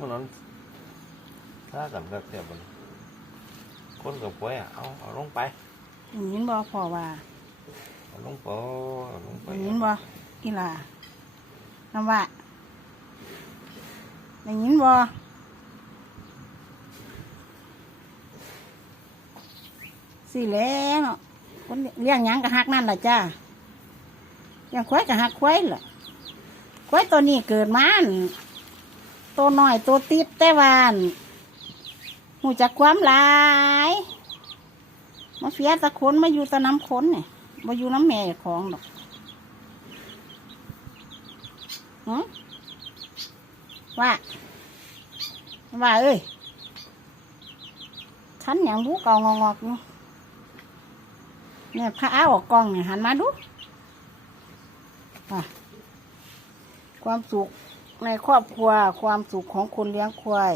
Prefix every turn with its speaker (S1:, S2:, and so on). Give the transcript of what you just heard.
S1: มันนั้นถ้ากันก็เทียบมันคนกับกล้วยอะเอาเอาลงไป
S2: ได้ยินบ่พ่อว่า
S1: เอาลงไปเอาลงไป
S2: ได้ยินบ่อีหล่าน้ำว่าได้ยินบ่สิแล้วเนาะคนเลี้ยงหยังกะฮักนั่นล่ะจ้าเลี้ยงควายกะฮักควายล่ะควายตัวนี้เกิดมาอั่น ตัวหน้อยตัวติดแต่วันหูจักความหลายมาเฟียตะคนมาอยู่ตะน้ำคนเนี่ยมาอยู่น้ำแม่ของดอกหึว่าว่าเอ้ยฉันอย่างบุเกางอกๆอยู่เนี่ยพระเอาออกกองเนี่ยหันมาดูความสุข ในครอบครัวความสุขของคนเลี้ยงควาย